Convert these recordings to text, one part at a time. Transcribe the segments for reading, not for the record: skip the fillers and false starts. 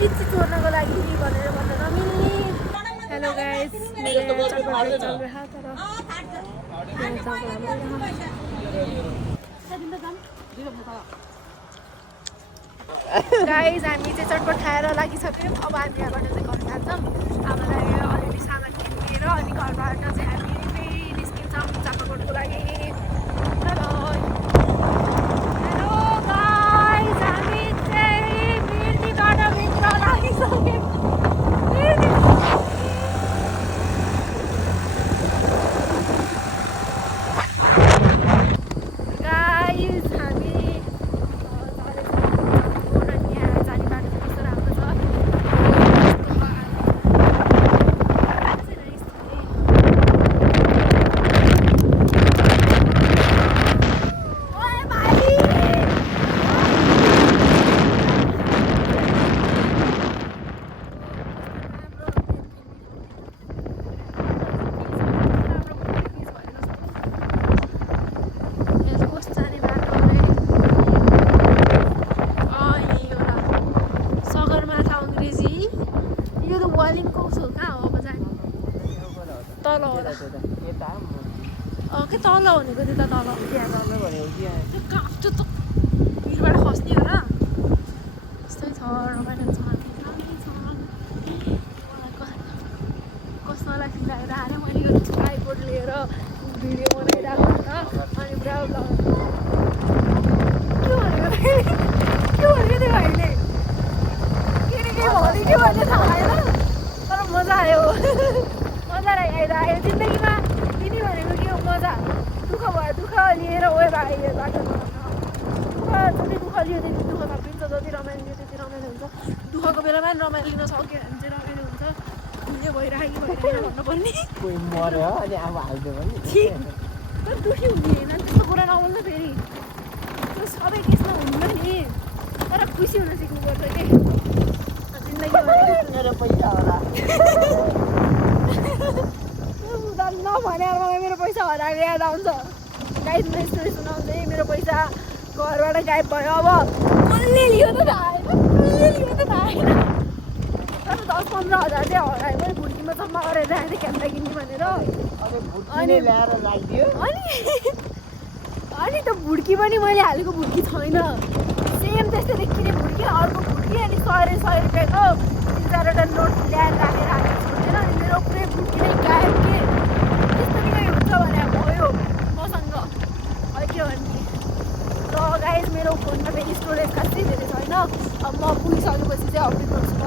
लिची चोर्नको लागि भनेर भन्दा नमिल्ने। हेलो गाइस, मेरो चटपट चल रहा तर गाइस हामी चाहिँ चटपट खाएर लागिसक्यौँ। अब हामी यहाँबाट चाहिँ घर जान्छौँ। हामीलाई अलिअलि सामान किनेर अनि घरबाट चाहिँ हामी फेरि निस्किन्छौँ चटपटको लागि। हेलो गाइस, हामी चाहिँ मिर्तीबाट भित्र लागिसक्यौँ। के तल भनेको त्यो त तल त्यो त भिरबाट खस्ने हो र यस्तै छ रमाइलो छ कस्तो लाग्छ आएर मैले यो ट्राइपोड लिएर भिडियो बनाइरहेको होइन अनि पुरा के भनेको त्यो भाइले के भन्यो भने थाहा आएन तर मजा आयो मजा आयो जिन्दगीमा तिनी भनेको के हो मजा दुःख भयो दुःख लिएर ओए भाइ बाटोमा जति दुःख लियो त्यति दुःख थपिन्छ जति रमाइलो लियो त्यति रमाइलो हुन्छ दुःखको बेलामा पनि रमाइलो लिन सक्यो भने चाहिँ रमाइलो हुन्छ उयो भइरहेको भइरहेन भन्नुपर्ने कोही मर्यो अनि अब हाल्यो भने ठिक तर दुःखी हुने होइन त्यस्तो कुरा नबोल्नु फेरि त्यो सबै केसमा हुन्न नि तर खुसी हुन सिक्नुपर्छ कि जिन्दगीमा मेरो पैसा होला नभने मलाई मेरो पैसा हराएको याद आउँछ गाइस म स्टोरी सुनाउँदै मेरो पैसा घरबाट गायब भयो अब कसले लियो त थाहा आएन तर 10-15 हजार चाहिँ हरायो मैले भुर्कीमा जम्मा गरेर राखेको थिएँ क्यामेरा किन्ने भनेर अनि त भुर्की पनि मैले हालेको भुर्की छैन सेम त्यस्तै देखिने भुर्की अर्को भुर्की अनि 100 रुपियाँको 3-4वटा नोट ल्याएर राखेर हालेको छोड्दैन अनि मेरो पुरै भुर्की नै गायब के त्यस्तो किन हुन्छ भने भयो मसँग है के भन्ने र गाइस मेरो फोनमा फेरि स्टोरेज खासै धेरै छैन अब म पुगिसकेपछि चाहिँ अपडेट गर्छु ल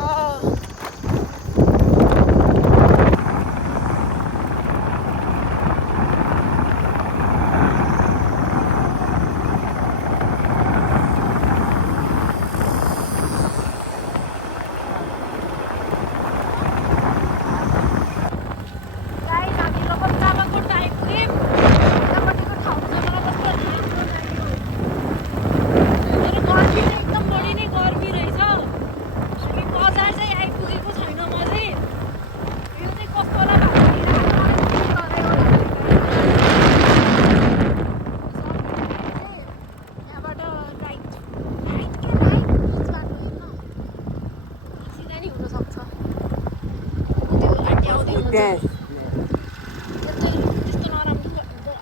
त्यस्तो नराम्रो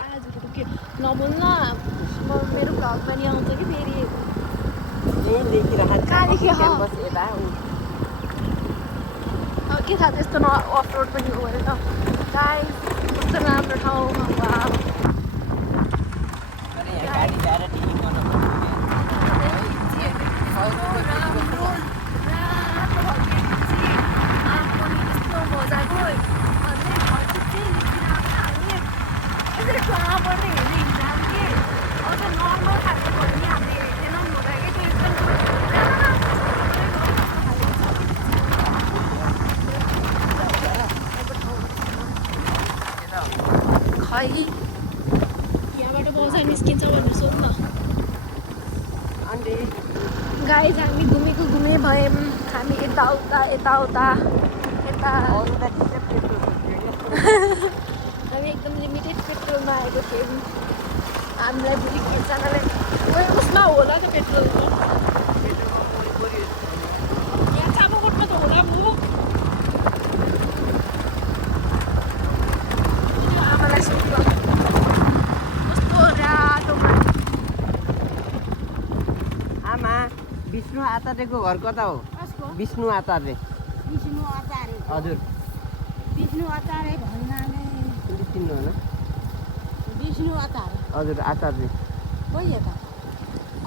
आजहरू के नबोल्न मेरो भ्लगमा नि आउँछ कि फेरि के थाहा त्यस्तो अफ रोड पनि हो अरे त गाइस कस्तो राम्रो ठाउँमा खै यहाँबाट बजार निस्किन्छ भनेर सोध्न गाइस हामी घुमेको घुमे भयौँ हामी यताउता हामी एकदम लिमिटेड पेट्रोलमा आएको थियौँ हामीलाई भोलि घर जानलाई उसमा होला त्यो पेट्रोलको यहाँ चापाको आमा विष्णु आचार्यको घर कता हो? विष्णु आचार्य विष्णु आचार्य हजुर विष्णु आचार्य भन्नाले चिन्नु होइन विष्णु आचार्य हजुर आचार्य खोइ यता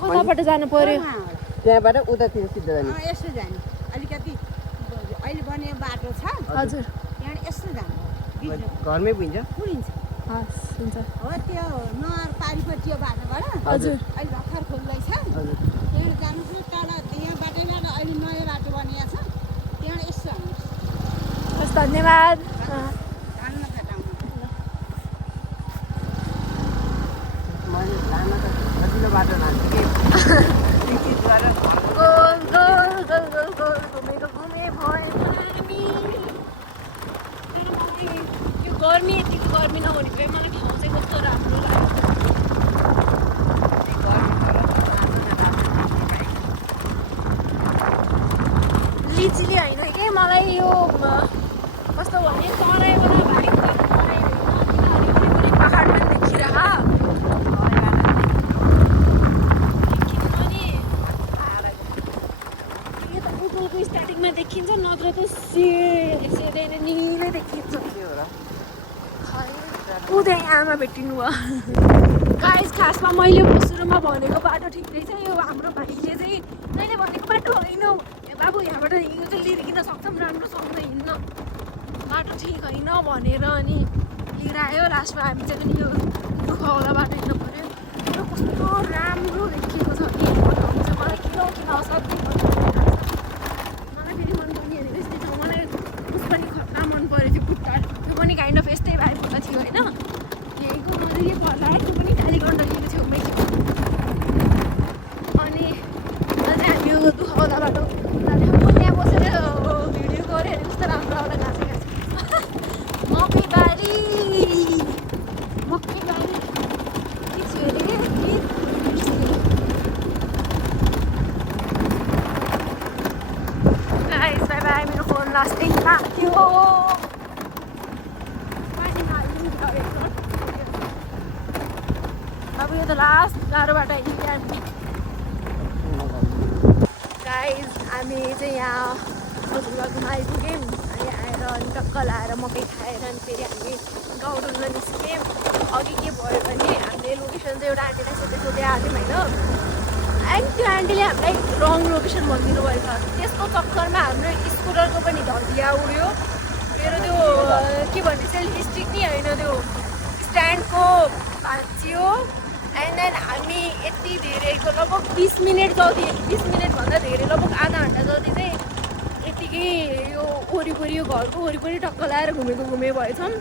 कताबाट जानु पर्यो? त्यहाँबाट उतातिर सिधा जाने यसो जाने अलिकति अहिले बनेको बाटो छ हजुर त्यहाँ यसो जानु विष्णु घरमै पुगिन्छ पुगिन्छ हस् हुन्छ हो त्यो नहर पारिपट्टि बाटोबाट हजुर अहिले भर्खर खोल्दैछ हजुर त्यहाँ जानुहोस् न तल यहाँ बाटोबाट अहिले नयाँ बाटो बनिएको छ त्यहाँ यसो जानुहोस् हस् धन्यवाद जान्न भेटाउनु मैले लान त सजिलो बाटो लान्छु कि goal goal goal goal goal घुमेको घुमे भयो यो गर्मी यतिको गर्मी नहुने भए मलाई ठाउँ चाहिँ कस्तो राम्रो लाग्यो लिचीले होइन कि मलाई यो कस्तो भने तराईबाट भाइ पाहाडमा देखिरह स्टार्टिङमा देखिन्छ नत्र त सेदै निलै देखिन्छ उदय आमा भेटिनु भयो गाइस खासमा मैले सुरुमा भनेको बाटो ठिक रहेछ यो हाम्रो भाइले चाहिँ मैले भनेको बाटो होइन बाबु यहाँबाट यो चाहिँ लिएर किन सक्छौँ राम्रोसँग हिँड्न बाटो ठिक होइन भनेर अनि लिएर आयो लास्टमा हामी चाहिँ पनि यो दुःखवाला बाटो हिँड्नु पऱ्यो र कस्तो राम्रो देखिएको छ कि आउँछ मलाई किन असाध्यै मलाई फेरि मन पर्ने भनेको यस्तै ठाउँ मलाई उस पनि खतरा मन पऱ्यो त्यो खुट्टा त्यो पनि काइन्ड अफ यस्तै भाइबाट थियो होइन यहीँको नजिकै पर्ला त्यो पनि कालीगण्ड लिएको छेउमै थियो अनि अझै हामी यो दुःखवाला बाटो त्यहाँ बसेर भिडियो गऱ्यो भने कस्तो राम्रो आउँदा घाँसे घाँसे मकै बारी के थियो अरे के गाइस बाई बाई मेरो फोन लास्टिङ थियो अब यो त लास्ट गाह्रो बाटो आइपुग्यो गाइस हामी चाहिँ यहाँ हजुरबाकोमा आइपुग्यौँ अनि आएर अनि टक्क लाएर मकै खाएर अनि फेरि हामी गाउँ डुल्न निस्क्यौँ अघि के भयो भने हामीले लोकेसन चाहिँ एउटा आन्टीलाई सोध्दै आएको थियौँ होइन एन्ड त्यो आन्टीले हामीलाई रङ लोकेसन भनिदिनु भएछ त्यसको चक्करमा हाम्रो स्कुटरको पनि धजिया उड्यो मेरो त्यो के भन्ने सेल्फी स्टिक नि होइन त्यो स्ट्यान्डको भाँचियो एन्ड देन हामी यति धेरैको लगभग 20 मिनट जति 20 मिनटभन्दा धेरै लगभग आधा घन्टा जति चाहिँ यतिकै यो वरिपरि यो घरको वरिपरि टक्क लाएर घुमेको भएछौँ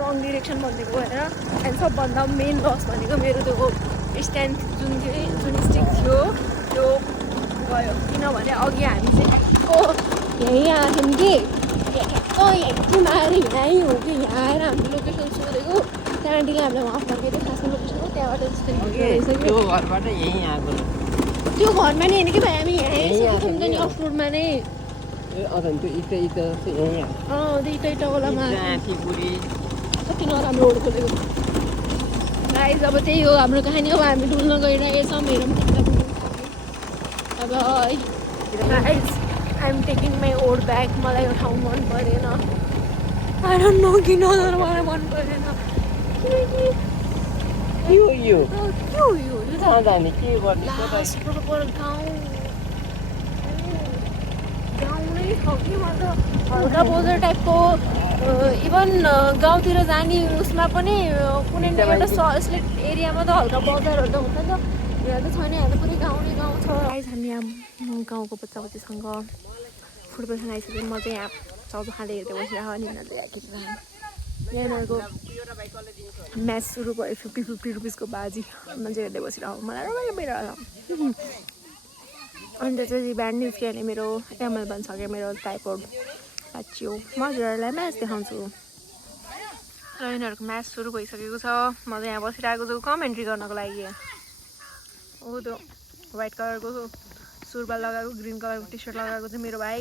रङ डिरेक्सन भनिदिएको भएर एन्ड सबभन्दा मेन लस भनेको मेरो त्यो स्ट्यान्ड जुन स्टिक थियो त्यो गयो किनभने अघि हामी चाहिँ यहीँ आएको थियौँ कि यहीँ आएर यहीँ हो कि यहाँ आएर हामीले लोकेसन सोधेको त्यहाँ आन्टीले हामीलाई माफ फर्केको खासमा लोकेसन हो त्यहाँबाट जस्तै त्यो घरबाट यहीँ आएको त्यो घरमा नि होइन कि भाइ हामी यहीँ सोधेको नि अफ रोडमा नै त्यो इटा यहीँ आएको इटावालामा पुरी कति नराम्रो रोड खोलेको गाइस अब त्यही हो हाम्रो कहानी अब हामी डुल्न गइरहेको छौँ हेरौँ अब guys I am taking my old bag मलाई यो ठाउँ मन परेन आई डोन्ट नो किन तर मलाई मन परेन के हो यो कहाँ जाने के गर्ने प्रपर गाउँ नै छ कि मतलब हल्का बजार टाइपको इभन गाउँतिर जाने उसमा पनि कुनै न एउटा स्लेट एरियामा त हल्का बजारहरू त हुन्छ नि त यहाँ त छैन यहाँ त पुरै गाउँ छ हामी यहाँ गाउँको बच्चा बच्चीसँग फुटबल खेल्न आइसक्यो म चाहिँ यहाँ चाउचाउ खाँदै हेर्दै बसिरहेको अनि यिनीहरूले यिनीहरूको म्याच सुरु भयो 50 रुपिसको बाजी मान्छे हेर्दै बसिरहेको मलाई रमाइलो भइरहेको अनि त्यो चाहिँ बिहान निस्क्यो भने मेरो एमएल बनिसक्यो मेरो टाइपोड पाचियो म हजुरहरूलाई म्याच देखाउँछु र यिनीहरूको म्याच सुरु भइसकेको छ म चाहिँ यहाँ बसिरहेको छु कमेन्ट्री गर्नको लागि हो त्यो व्हाइट कलरको सुरुवाल लगाएको ग्रिन कलरको टी सर्ट लगाएको चाहिँ मेरो भाइ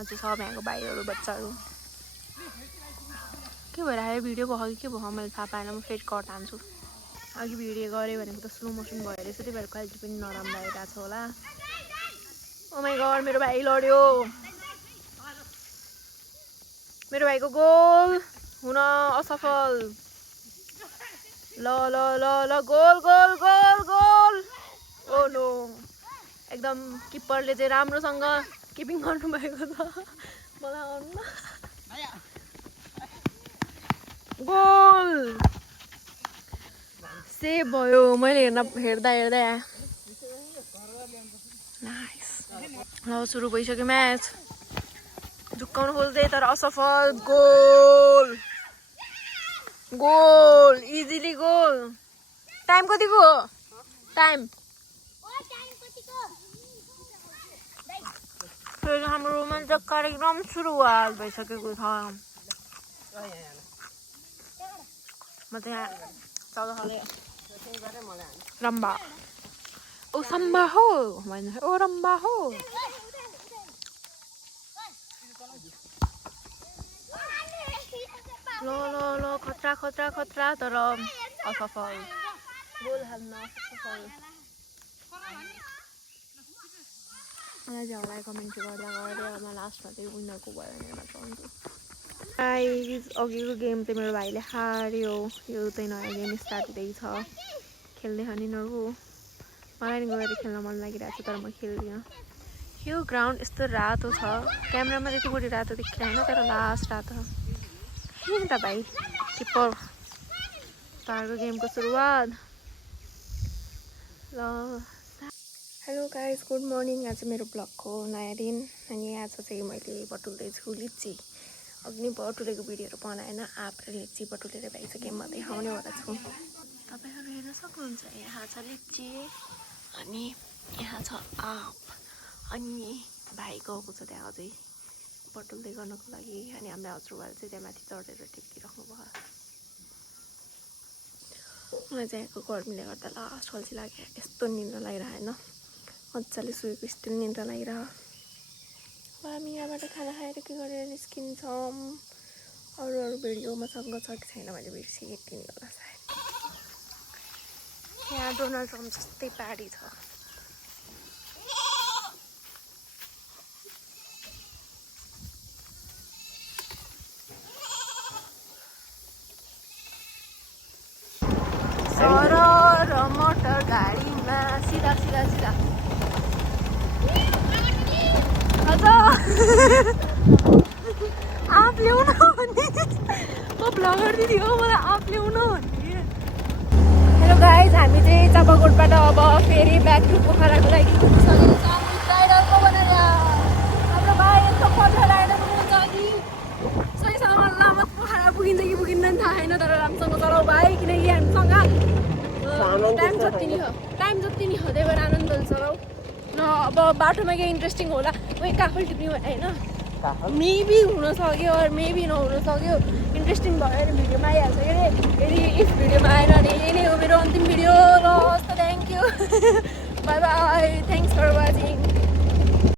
अझै सब यहाँको भाइहरू बच्चाहरू के भइरहेको भिडियो भयो कि के भयो मैले थाहा पाएन म फेरि कट हान्छु अघि भिडियो गरेँ भनेको त स्लो मोसन भयो रहेछ, त्यही भएर क्वालिटी पनि नराम्रो आइरहेको छ होला। ओ माई गड, मेरो भाइ लड्यो। मेरो भाइको गोल हुन असफल। ल ल ल ल, goal goal goal goal. Oh no, एकदम किपरले चाहिँ राम्रोसँग किपिङ गर्नुभएको छ। मलाई आउनु गोल सेभ भयो। मैले हेर्दा नाइस। ल सुरु भइसक्यो म्याच। झुक्काउन खोज्दै तर असफल। Goal goal, easily goal. Time कतिको हो? टाइम फेरि हाम्रो रोमाञ्चक कार्यक्रम सुरुवात भइसकेको छ। म त यहाँ चल्दा खाले रम्बा। ओ सम्बा हो भन्छ। ओ रम्बा हो। ल ल ल, खतरा खतरा खतरा, तर असफल। गोल हाल्न असफल। मलाई चाहिँ होला कमेन्ट गर्दा अब लास्टमा चाहिँ विनरको भयो भने हेर्न चाहन्छु। अघिको गेम चाहिँ मेरो भाइले हार्यो। यो चाहिँ नयाँ गेम स्टार्ट हुँदैछ। खेल्दै खाने नरु। मलाई नि गएर खेल्न मन लागिरहेको छ तर म खेल्दिनँ। यो ग्राउन्ड यस्तो रातो छ, क्यामेरामा त्यति बढी रातो देखिरहेन तर लास्ट रातो त भाइ। किपर तारको गेमको सुरुवात। ल हेलो गाइस, गुड मर्निङ। आज मेरो ब्लगको नयाँ दिन। अनि आज चाहिँ मैले बटुल्दैछु लिची। अघि नै बटुलेको भिडियोहरू बनाएन। आँप र लिची बटुलेर भइसक्यो, म देखाउनेवाला छु। तपाईँहरू हेर्न सक्नुहुन्छ, यहाँ छ लिची अनि यहाँ छ आँप। अनि भाइ गएको छ त्यहाँ अझै बटुल्दै गर्नको लागि। अनि हाम्रो हजुरबाले चाहिँ त्यहाँ माथि चढेर टेकिराख्नु भयो। मलाई चाहिँ यहाँको गर्मीले गर्दा लास्ट अल्छी लाग्यो। यस्तो निन्द्रा लागिरहेन, मजाले सुएको स्टिल निन्द्रा लागिरह। हामी यहाँबाट खाना खाएर के गरेर निस्किन्छौँ। अरू भिडियो मसँग छ कि छैन मैले बिर्सेँ, यति नै होला सायद। यहाँ डोनाल्ड ट्रम्प जस्तै पारी छ। सर र मोटर गाडीमा सिधा सिधा सिधा। आँप ल्याउन भन्ने म ब्लगर दिदी हो, मलाई आँप ल्याउन भन्ने। हेलो गाइज, हामी चाहिँ चापाकोटबाट अब फेरि ब्याक टु पोखराको लागि राइडरको बनाएर हाम्रो भाइ यस्तो पत्र राइडर हुनुहुन्छ कि सही सलामत पोखरा पुगिन्छ कि पुगिँदैन थाहा छैन। तर राम्रोसँग चलाऊ भाइ, किनकि हामीसँग टाइम जति नि हो त्यही भएर आनन्दले चलाऊ न। अब बाटोमा केही इन्ट्रेस्टिङ होला, कोही काफल टिप्ने होइन, मेबी हुन सक्यो मेबी नहुन सक्यो। इन्ट्रेस्टिङ भयो भने भिडियोमा आइहाल्छ के अरे। यदि इफ भिडियोमा आएन भने यही नै हो मेरो अन्तिम भिडियो। ल हस् त, thank you, bye bye, thanks for watching.